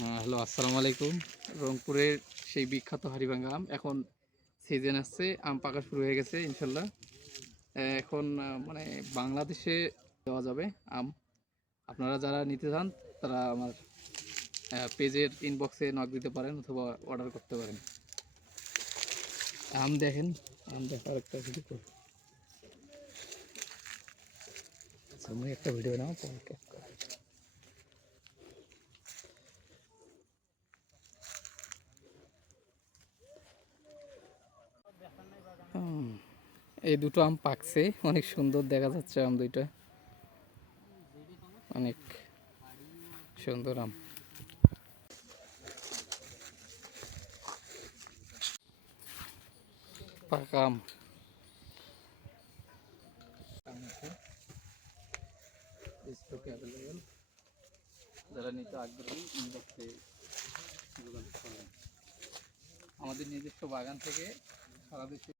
Hello, আসসালামু আলাইকুম। রংপুরের সেই বিখ্যাত হাড়িভাঙ্গা আম এখন সিজন আসছে, আম পাকা শুরু হয়ে গেছে ইনশাল্লাহ। এখন মানে বাংলাদেশে দেওয়া যাবে আম। আপনারা যারা নিতে চান তারা আমার পেজের ইনবক্সে নক দিতে পারেন অথবা অর্ডার করতে পারেন। আম দেখেন, আম দেখার একটা ভিডিও করুন। আমি একটা ভিডিও নাও এই দুটো আম পাকছে, অনেক সুন্দর দেখা যাচ্ছে আম দুইটা, অনেক সুন্দর আম। পাকা আম স্টকে অ্যাভেলেবেল, যারা নিতে আগ্রহী ইনবক্সে যোগাযোগ করবেন। আমাদের নিজস্ব বাগান থেকে সারা দেশে